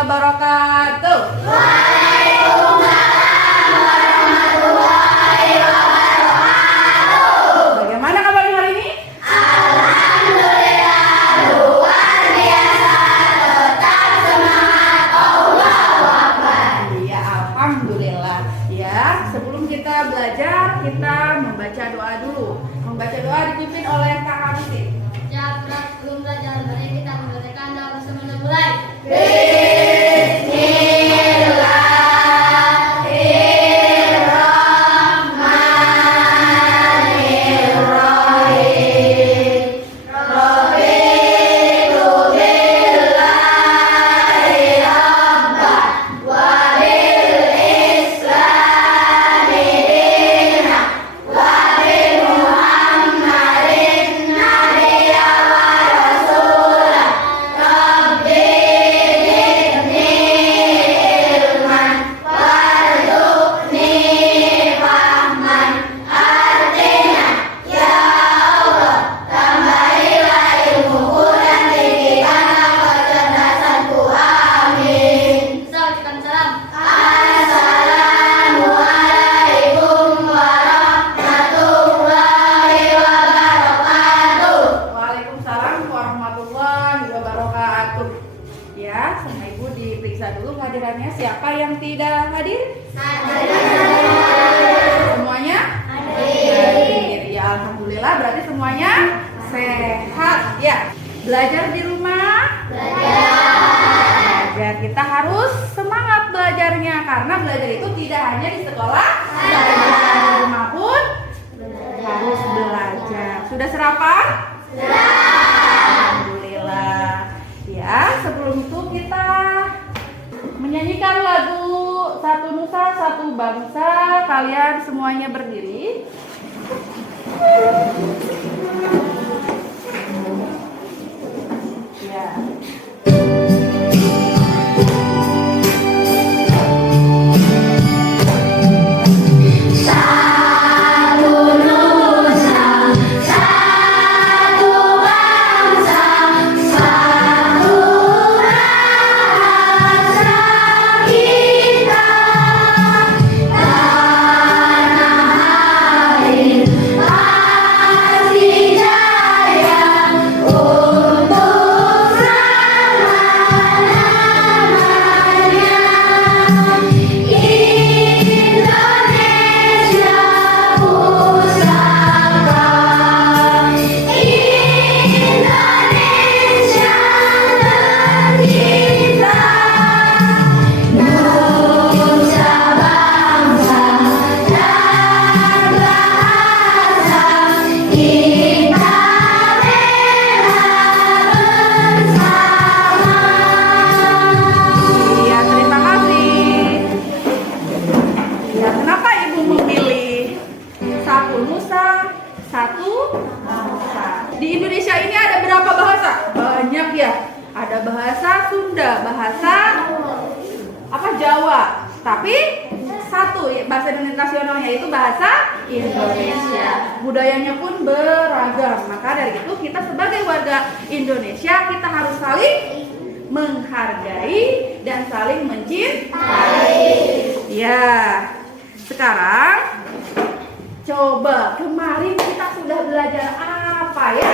wabarakatuh. Waalaikumsalam warahmatullahi wabarakatuh. Bagaimana kabarnya hari ini? Alhamdulillah luar biasa, tetap semangat, Allahu Akbar. Ya, alhamdulillah. Ya, sebelum kita belajar, kita membaca doa dulu. Membaca doa dipimpin oleh Kakak Siti. Ya, belum belajar, mari kita membacakan doa bersama mulai. Ya, sama Ibu diperiksa dulu kehadirannya. Siapa yang tidak hadir? Semuanya? Hadir. Ya, alhamdulillah berarti semuanya sehat. Ya, belajar di rumah? Belajar. Kita harus semangat belajarnya karena belajar itu tidak hanya di sekolah, di rumah pun harus belajar. Sudah serapan? Alhamdulillah. Ya, sebelum itu kita menyanyikan lagu Satu Nusa Satu Bangsa. Kalian semuanya berdiri. Ya. Di Indonesia ini ada berapa bahasa? Banyak ya. Ada bahasa Sunda, bahasa Jawa. Tapi satu bahasa nasionalnya itu bahasa Indonesia. Budayanya pun beragam. Maka dari itu kita sebagai warga Indonesia kita harus saling menghargai dan saling mencintai. Ya. Sekarang coba kemarin kita sudah belajar apa ya?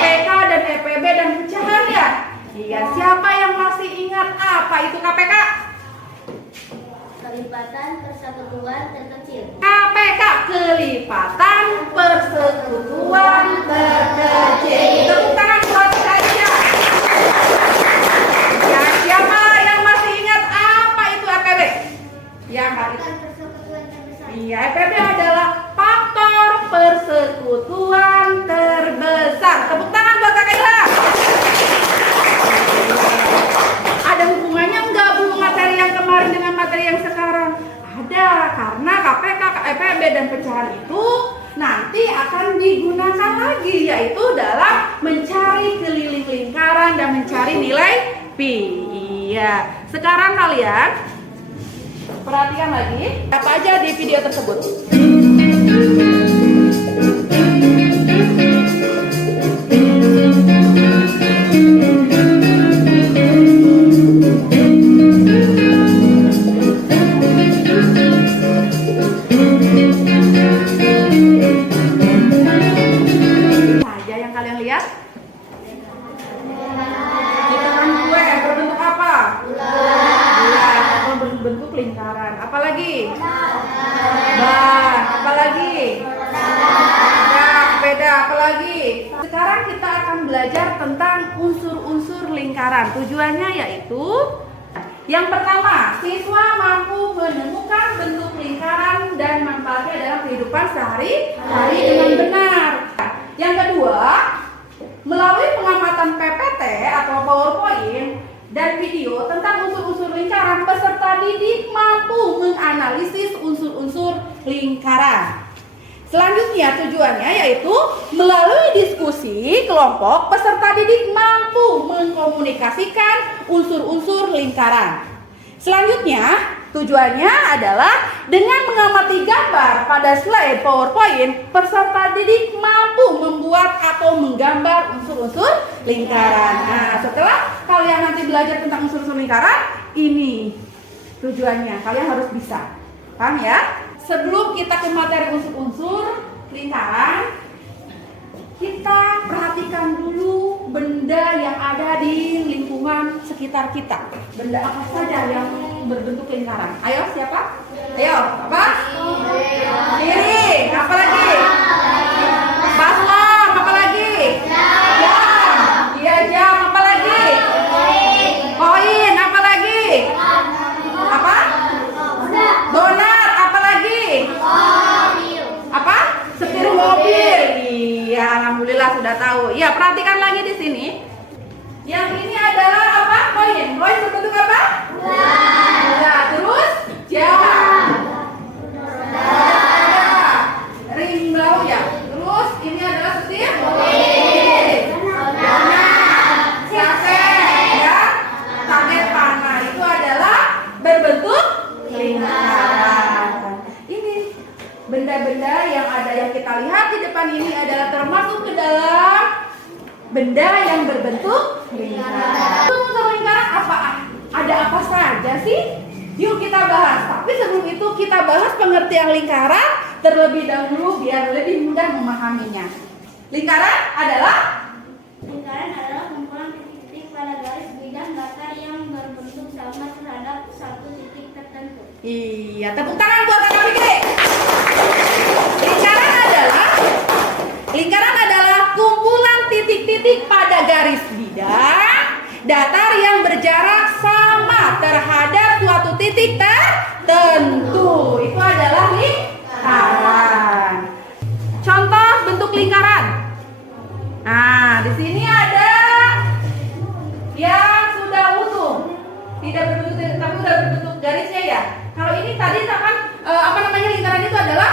KPK dan EPB dan pecahan ya? Iya, siapa yang masih ingat apa itu KPK? Kelipatan persekutuan terkecil. KPK, kelipatan persekutuan terkecil. Tepuk tangan buat kalian. Ya, siapa yang masih ingat apa itu EPB? Yang hari Iya, EPB adalah faktor persekutuan terbesar. Tepuk tangan buat Kak Kaila. Ada hubungannya enggak Bu materi yang kemarin dengan materi yang sekarang? Ada, karena KPK, EPB dan pecahan itu nanti akan digunakan lagi, yaitu dalam mencari keliling lingkaran dan mencari nilai pi. Iya. Sekarang kalian perhatikan lagi apa aja di video tersebut. Bulan atau berbentuk lingkaran. Apalagi? Ban. Apalagi? Beda. Apalagi? Sekarang kita akan belajar tentang unsur-unsur lingkaran. Tujuannya yaitu yang pertama, siswa mampu menemukan bentuk lingkaran dan manfaatnya dalam kehidupan sehari-hari dengan benar. Yang kedua, melalui pengamatan PPT atau PowerPoint dan video tentang unsur-unsur lingkaran, peserta didik mampu menganalisis unsur-unsur lingkaran. Selanjutnya tujuannya yaitu melalui diskusi kelompok, peserta didik mampu mengkomunikasikan unsur-unsur lingkaran. Selanjutnya tujuannya adalah dengan mengamati gambar pada slide PowerPoint, peserta didik mampu membuat atau menggambar unsur-unsur lingkaran. Nah, setelah kalian nanti belajar tentang unsur-unsur lingkaran, ini tujuannya, kalian harus bisa. Paham ya? Sebelum kita ke materi unsur-unsur lingkaran, kita perhatikan dulu benda yang ada di lingkungan sekitar kita. Benda apa saja yang berbentuk lingkaran? Ayo, siapa? Ayo, apa? Piring. Apa lagi? Paslon. Apa lagi? Jam. Iya, jam. Apa lagi? Koin. Apa lagi? Apa? Donat. Apa? Setir mobil. Iya, alhamdulillah sudah tahu. Iya, perhatikan lagi di sini. Yang ini adalah apa? Koin. Koin berbentuk apa? Bulan. Terus jam. Ring blau ya. Terus ini adalah setir mobil. Saset ya. Target panah itu adalah berbentuk lingkaran. Benda-benda yang ada yang kita lihat di depan ini adalah termasuk ke dalam benda yang berbentuk lingkaran. Unsur lingkaran apa? Ada apa saja sih? Yuk kita bahas. Tapi sebelum itu kita bahas pengertian lingkaran terlebih dahulu biar lebih mudah memahaminya. Lingkaran adalah kumpulan titik-titik pada garis bidang datar yang berbentuk sama terhadap satu titik tertentu. Iya, tepuk tangan buat Kakak Fikri. Lingkaran adalah kumpulan titik-titik pada garis bidang datar yang berjarak sama terhadap suatu titik tertentu. Itu adalah lingkaran. Contoh bentuk lingkaran. Nah, di sini ada yang sudah utuh, tidak berbentuk tapi sudah berbentuk garisnya ya. Kalau ini tadi kan lingkaran itu adalah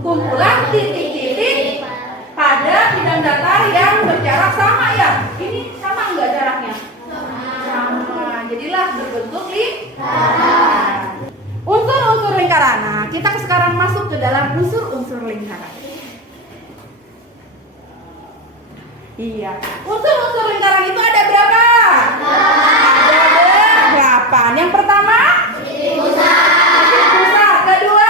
kumpulan titik-titik pada bidang datar yang berjarak sama ya. Ini sama enggak jaraknya? Sama. Jadilah berbentuk lingkaran. Unsur-unsur lingkaran. Nah, kita sekarang masuk ke dalam unsur-unsur lingkaran. Iya. Unsur-unsur lingkaran itu ada berapa? Ada 8. Yang pertama? Pusat. Kedua?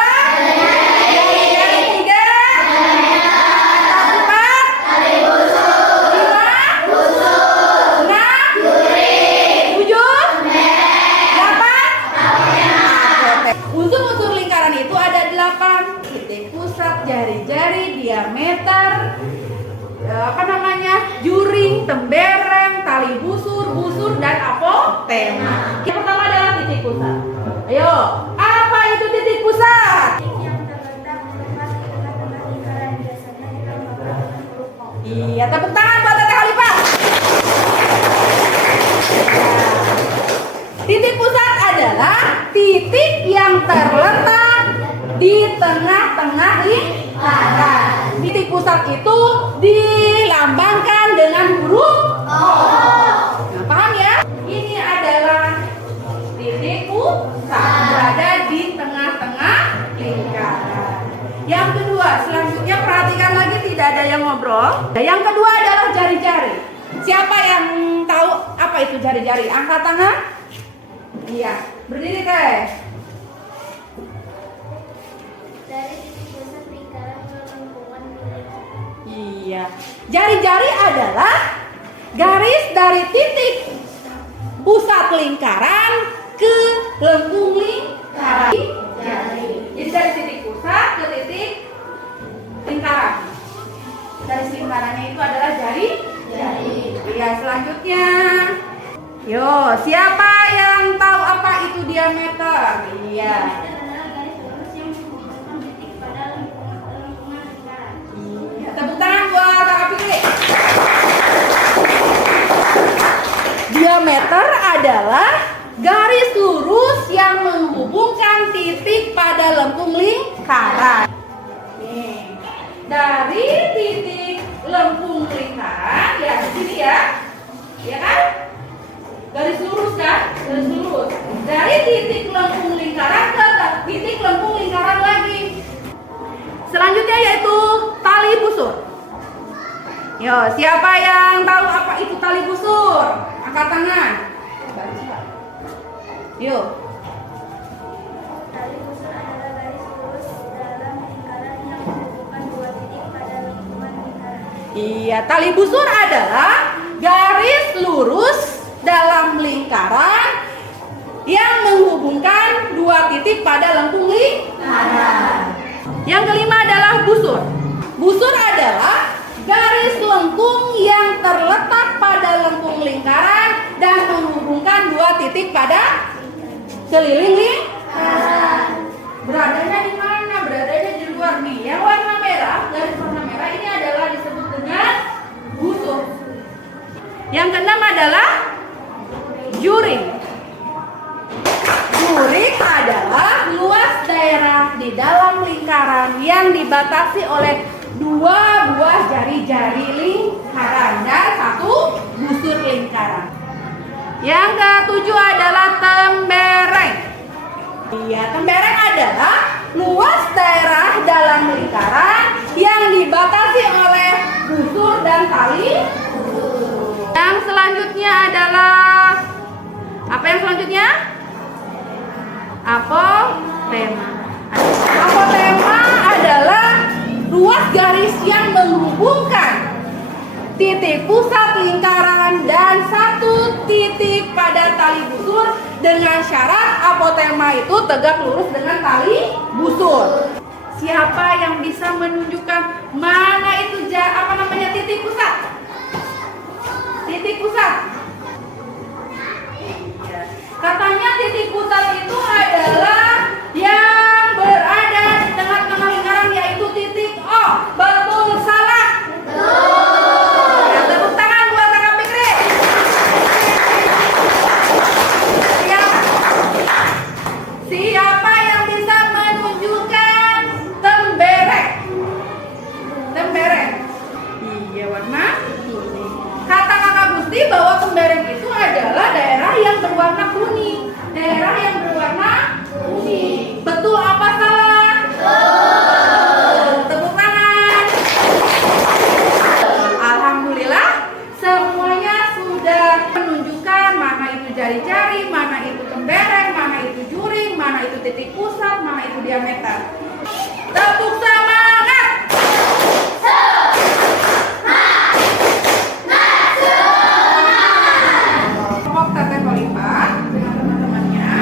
Jari-jari, diameter, juring, tembereng, tali busur, dan apotema. Yang pertama adalah titik pusat. Ayo, apa itu titik pusat? Yang terletak tepat di tengah-tengah lingkaran, biasanya dinamakan pelupuk. Iya, tepuk tangan buat Teteh Khalifah. Titik pusat adalah titik yang terletak di tengah-tengah lingkaran. Titik pusat itu dilambangkan dengan huruf O. Nah, paham ya? Ini adalah titik pusat berada di tengah-tengah lingkaran. Yang kedua, selanjutnya perhatikan lagi, tidak ada yang ngobrol. Yang kedua adalah jari-jari. Siapa yang tahu apa itu jari-jari? Angkat tangan. Iya, berdiri teh. Dari titik pusat lingkaran ke lengkungan lingkaran. Iya, jari-jari adalah garis dari titik pusat lingkaran lengkung lingkaran. Jadi dari titik pusat ke titik lingkaran. Garis lingkarannya itu adalah jari. Ya, selanjutnya. Yo, siapa yang tahu apa itu diameter? Iya. Diameter adalah garis lurus yang menghubungkan titik pada lengkungan lingkaran. Ya, tepuk tangan buat Kakak Fikri. Diameter adalah garis lurus yang menghubungkan titik pada lengkung lingkaran. Nih, dari titik lengkung lingkaran, ya di sini ya, ya kan? Garis lurus kan? Garis lurus. Dari titik lengkung lingkaran ke titik lengkung lingkaran lagi. Selanjutnya yaitu tali busur. Yo, siapa yang tahu apa itu tali busur? Angkat tangan. Yuk. Tali busur adalah garis lurus dalam lingkaran yang menghubungkan dua titik pada lengkungan lingkaran. Iya, tali busur adalah garis lurus dalam lingkaran yang menghubungkan dua titik pada lengkung lingkaran. Yang kelima adalah busur. Busur adalah garis lengkung yang terletak pada lengkung lingkaran dan menghubungkan dua titik pada keliling lingkaran. Beradanya di mana? Beradanya di luar nih. Yang warna merah, garis warna merah ini adalah disebut dengan busur. Yang keenam adalah juring. Juring adalah luas daerah di dalam lingkaran yang dibatasi oleh dua buah jari-jari lingkaran dan satu busur lingkaran. Yang ketujuh adalah tembereng. Iya, tembereng adalah luas daerah dalam lingkaran yang dibatasi oleh busur dan tali. Yang selanjutnya adalah apa yang selanjutnya? Apotema. Apotema adalah ruas garis yang menghubungkan titik pusat lingkaran dan satu titik pada tali busur dengan syarat apotema itu tegak lurus dengan tali busur. Siapa yang bisa menunjukkan mana itu titik pusat? Titik pusat. Katanya titik pusat itu adalah yang berada di tengah-tengah lingkaran, yaitu titik O. Betul, salah? Ya, tepuk tangan buat Kakak Fikri. Siapa yang bisa menunjukkan tembereng? Tembereng. Iya, warna ini. Kata Kakak Gusti bahwa tembereng itu adalah daerah yang berwarna kuning. Daerah yang berwarna kuning. Betul apa salah? Betul. Tepuk tangan. Alhamdulillah, semuanya sudah menunjukkan mana itu jari-jari, mana itu tembereng, mana itu juring, mana itu titik pusat, mana itu diameter. Tepuk semangat. Kelompok teteh kolipat dengan teman-temannya.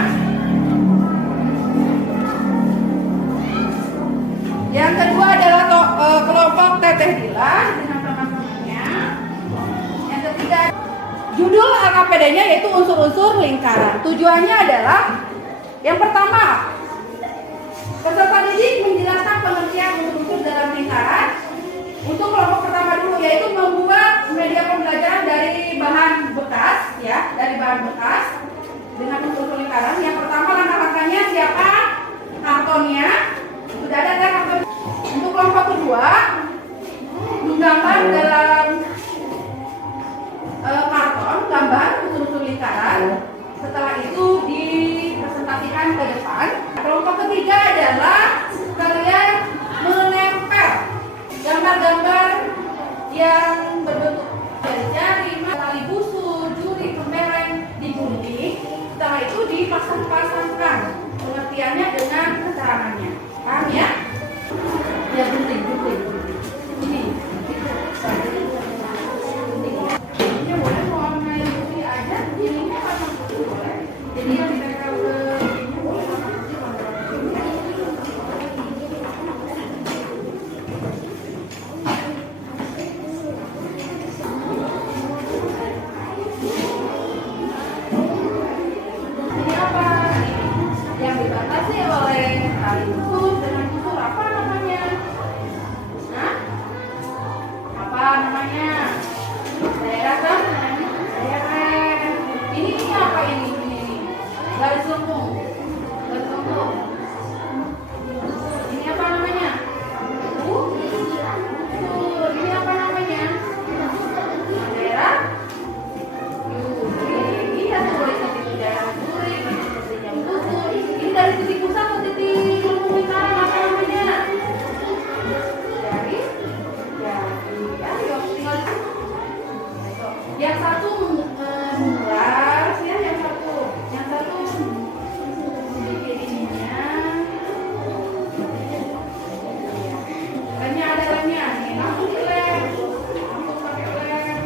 Yang kedua adalah kelompok teteh Dila dengan teman-temannya. Yang ketiga, judul AKPD-nya yaitu unsur-unsur lingkaran. Tujuannya adalah yang pertama, peserta didik menjelaskan pengertian unsur-unsur dalam lingkaran. Untuk kelompok pertama dulu yaitu membuat media pembelajaran dari bahan bekas, ya, dari bahan bekas dengan unsur lingkaran. Yang pertama langkah-langkahnya siapa? Kartonnya sudah ada karton. Untuk kelompok kedua menggambar dalam karton gambar unsur lingkaran. Setelah itu dipresentasikan ke depan. Kelompok ketiga adalah kalian menempel gambar-gambar yang berbentuk jari-jari, tali busur, juring, tembereng digunting. Setelah itu dipasang-pasangkan pengertiannya dengan keterangannya. Paham ya? Ya, gunting. Ini. Ini boleh warna yang putih aja, ininya warna putih boleh. Jadi yang ditempel ke Garis lengkung. Garis lengkung. Ini apa namanya? Busur. Ini apa namanya? Daerah Yurik. Iya, tulis seperti daerah Yurik, seperti yang busur. Ini dari titik pusat atau titik lengkung lingkaran apa namanya? Dari ayo tinggal itu. Yang satu mengulas ya, yang satu bikin ininya. Lemnya ada lemnya, nih langsung di lem, langsung pakai lem.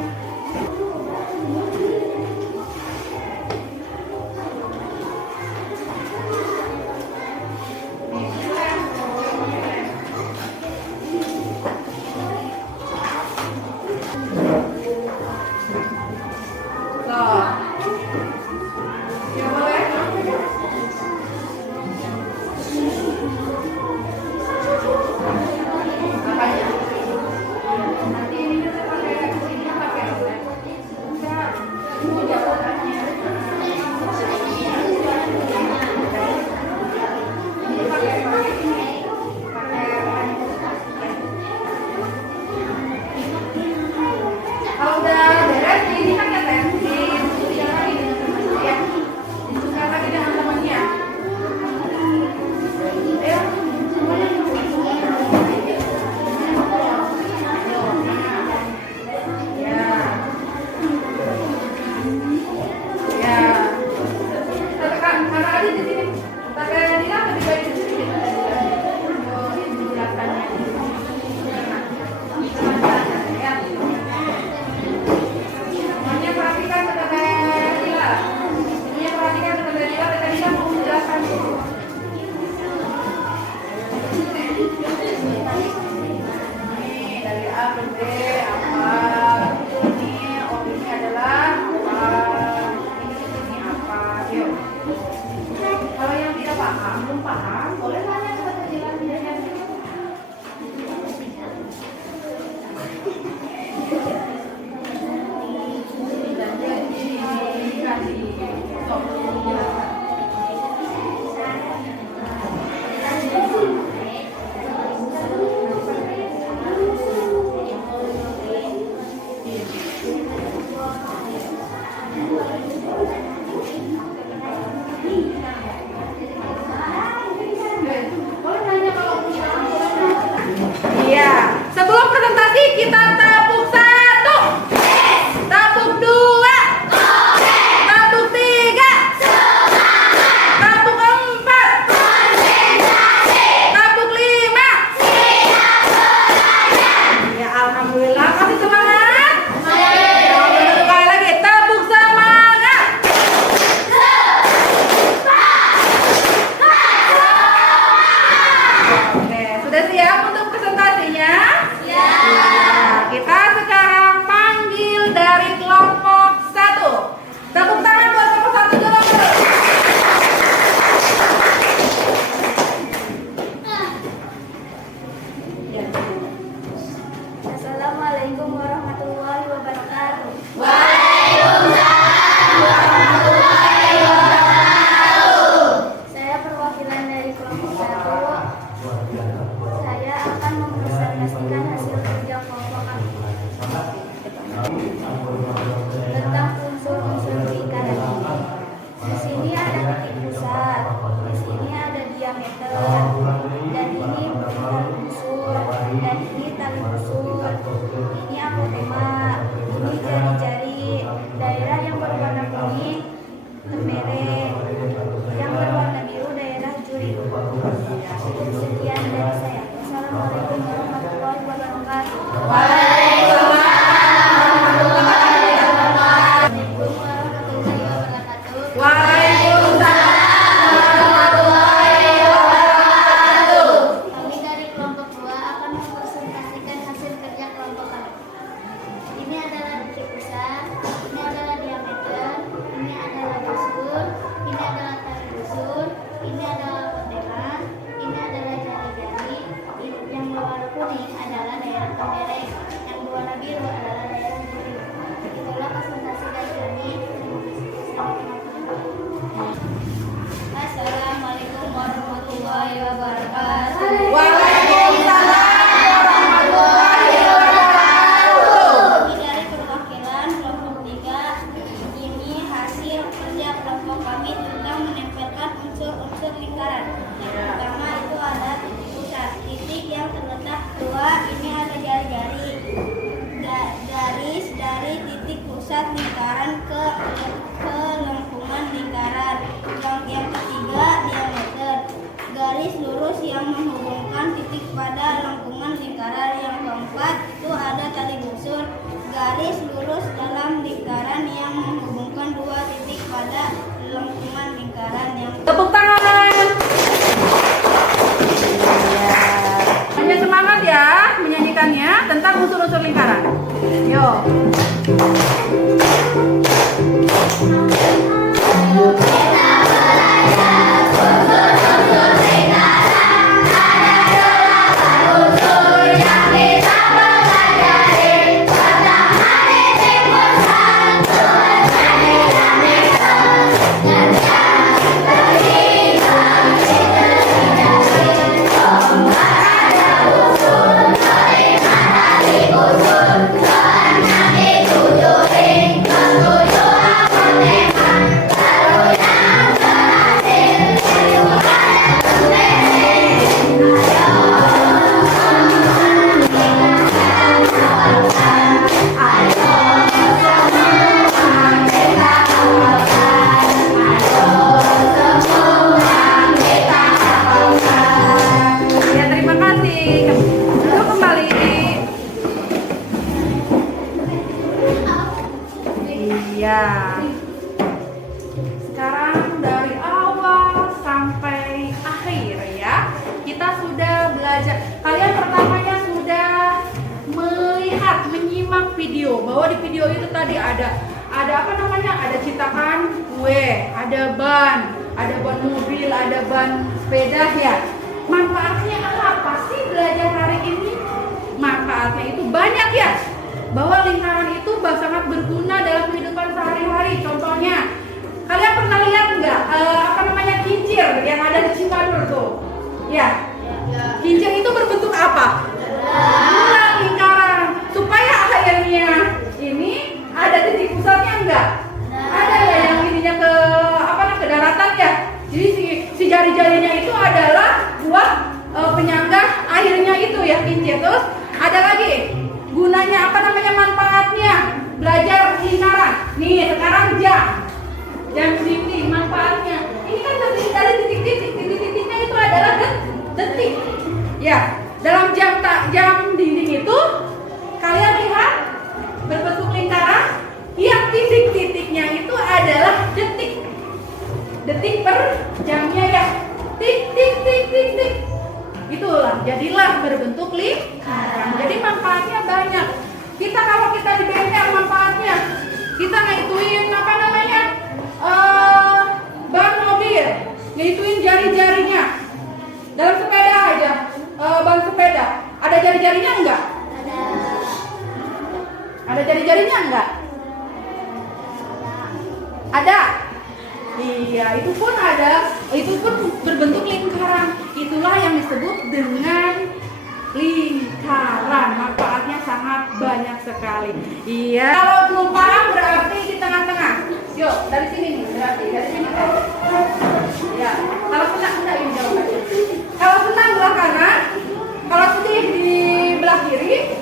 Nih lem, pakai lem. Tuh. Ya boleh. Apanya? Nanti ini saya pakai sini pakai lem. Enggak, ini udah warnanya. Ini pakai ini. Pakai lem. Kalau udah beres, ini pakai lem. Disusun lagi dengan teman ya. Disusun lagi dengan temannya. Ayo, semuanya. Ya. Ya. Kakak Adi di sini. Kakak Dila lebih baik di sini. Oh, ini penjelasannya. Ya. Semuanya perhatikan kata Dila. Semuanya perhatikan kata Dila. Kata Dila mau menjelaskan dulu. Ini dari A ke B apa? Ini ini adalah apa? Ini apa? Yuk. Kalau yang tidak paham, belum paham, boleh tanya kepada Dila. Iya. Sebelum presentasi kita tepuk 1, tepuk 2, tepuk 3, tepuk 4, tepuk 5. Ya alhamdulillah, kasih semangat. Satu kali lagi, tepuk semangat. Oke, sudah siap untuk presentasinya? Nah, kita sekarang panggil dari kelompok 1. Tepuk tangan buat kelompok 1 dulu. Ya. Assalamualaikum warahmatullahi wabarakatuh. Saya perwakilan dari kelompok 1. Saya akan mempresentasikan hasil kerja kelompok kami tentang unsur-unsur lingkaran ini. Di sini ada titik pusat, di sini ada diameter, dan ini bukan unsur, dan ini tali busur, ini apotema, ini jari-jari. Daerah yang berwarna kuning temere, yang berwarna biru daerah juri. Sekian dari saya. Wassalamualaikum warahmatullahi wabarakatuh. Kami dari kelompok 2 akan mempresentasikan hasil kerja kelompok kami. Ini adalah titik pusat, ini adalah diameter, ini adalah busur, ini adalah tali busur, ini adalah apotema, ini adalah jari-jari. Yang berwarna kuning adalah daerah temere, yang berwarna biru adalah daerah juri. Itulah presentasi dari kami. Selamat malam. unsur lingkaran. Yang pertama itu ada titik pusat. Titik yang terletak dua ini ada jari-jari. Garis dari titik pusat lingkaran ke lengkungan lingkaran. Yang ketiga diameter. Garis lurus yang menghubungkan titik pada lengkungan lingkaran. Yang keempat itu ada tali busur. Garis lurus dalam lingkaran yang menghubungkan dua titik pada lengkungan lingkaran. Yang Tepuk tangan. Hanya semangat ya menyanyikannya tentang unsur-unsur lingkaran. Yuk. Ya, terima kasih. Duduk kembali. Iya. Sekarang dari awal sampai akhir ya, kita sudah belajar. Kalian pertamanya sudah melihat, menyimak video bahwa di video itu tadi ada apa namanya? Ada cetakan kue, ada ban mobil, ada ban sepeda ya. Manfaatnya apa sih belajar hari ini? Manfaatnya itu banyak ya. Bahwa lingkaran itu sangat berguna dalam kehidupan sehari-hari. Contohnya, kalian pernah lihat nggak apa namanya kincir yang ada di Cimanur tuh? Ya. Kincir itu berbentuk apa? Bulan lingkaran. Supaya akhirnya ini ada titik pusatnya enggak? Ada ya yang ininya ke daratan ya. Jadi si jari-jarinya itu adalah buat penyangga akhirnya itu ya kincir. Terus ada lagi gunanya apa namanya manfaatnya belajar lingkaran. Nih sekarang jam dinding manfaatnya. Ini kan terdiri dari titik-titiknya itu adalah detik. Ya dalam jam dinding itu kalian lihat berbentuk lingkaran yang titik-titiknya itu adalah detik per jamnya ya. Tik tik tik tik tik. Itulah jadilah berbentuk lingkaran. Jadi manfaatnya banyak. Kalau kita di bengkel manfaatnya kita ngituin apa namanya ban mobil, ngituin jari-jarinya. Dalam sepeda aja ban sepeda ada jari-jarinya enggak? Ada jari-jarinya enggak? Ada. Iya, itu pun ada, itu pun berbentuk lingkaran. Itulah yang disebut dengan lingkaran. Manfaatnya sangat banyak sekali. Iya. Kalau belum paham berarti di tengah-tengah. Yuk, dari sini nih, berarti dari sini. Ya. Kalau senang udah ini jawab aja. Kalau senang belah kanan, kalau sedih di belah kiri.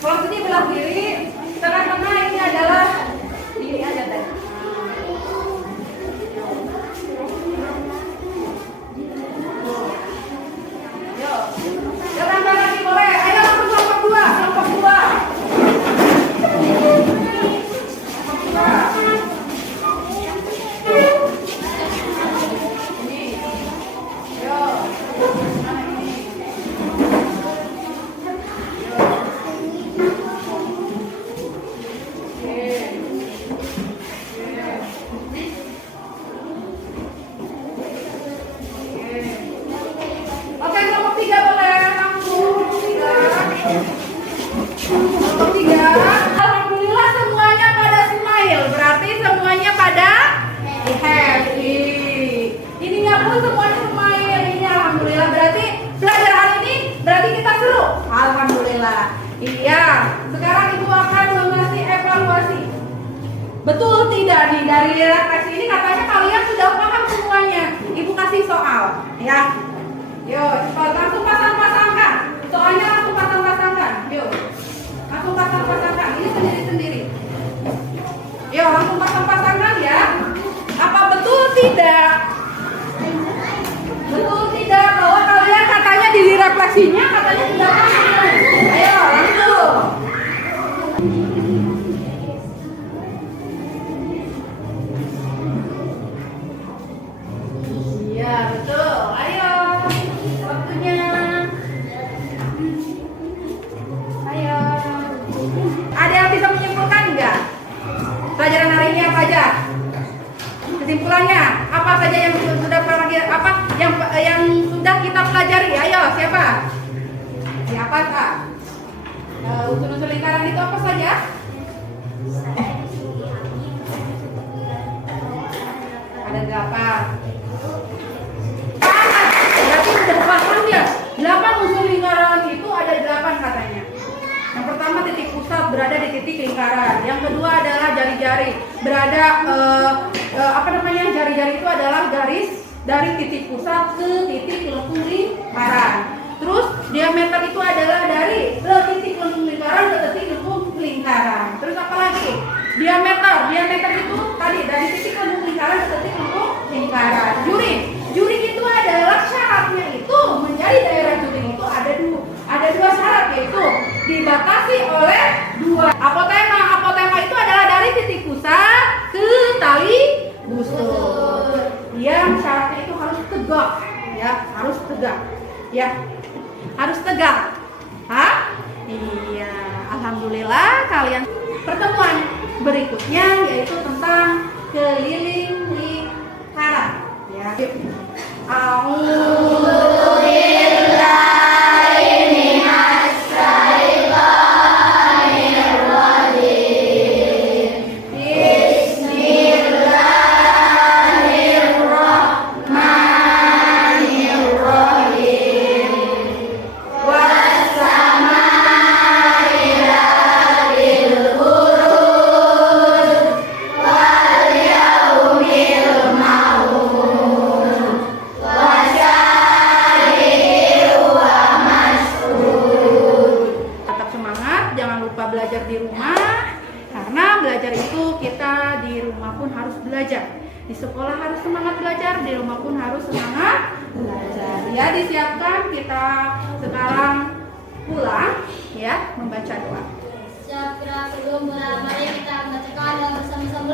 Kalau sedih belah kiri, tengah-tengah ini adalah ini aja tadi. Jangan lagi boleh. Ayo langsung kelompok dua. Oke, kelompok tiga boleh langsung. Kelompok tiga. Alhamdulillah semuanya pada smile. Berarti semuanya pada happy. Ininya pun semuanya smile. Ini alhamdulillah. Berarti belajar hari ini berarti kita seru. Alhamdulillah. Iya. Sekarang ibu akan mengasih evaluasi. Betul tidak nih dari refleksi ini katanya kalian sudah paham semuanya. Ibu kasih soal. lokasinya katanya di belakang. Ayo langsung. Iya betul. Ayo waktunya. Ayo. Ada yang bisa menyimpulkan nggak? Pelajaran hari ini apa aja? Kesimpulannya apa saja yang sudah yang sudah kita pelajari? Ayo siapa? Siapa kak? Unsur-unsur lingkaran itu apa saja? Ada 8. Berarti sudah paham ya? 8 unsur lingkaran itu ada 8 katanya. Yang pertama titik pusat berada di titik lingkaran. Yang kedua adalah jari-jari berada jari-jari itu adalah garis dari titik pusat ke titik lengkung lingkaran. Terus diameter itu adalah dari titik lengkung lingkaran ke titik lengkung lingkaran. Terus apa lagi? Diameter itu tadi dari titik lengkung lingkaran ke titik lengkung lingkaran. Juri itu adalah syaratnya itu menjadi daerah juri itu ada dua syarat, yaitu dibatasi oleh 2. Apotema itu adalah dari titik pusat ke tali busur. Yang syaratnya itu harus tegak, ya, harus tegak. Ya. Harus tegak. Hah? Iya, alhamdulillah kalian. Pertemuan berikutnya yaitu tentang keliling lingkaran, ya. Belajar di rumah, karena belajar itu kita di rumah pun harus belajar. Di sekolah harus semangat belajar, di rumah pun harus semangat belajar. Ya, disiapkan kita sekarang pulang ya, membaca doa. Sebelum mari kita membacakan doa bersama-sama.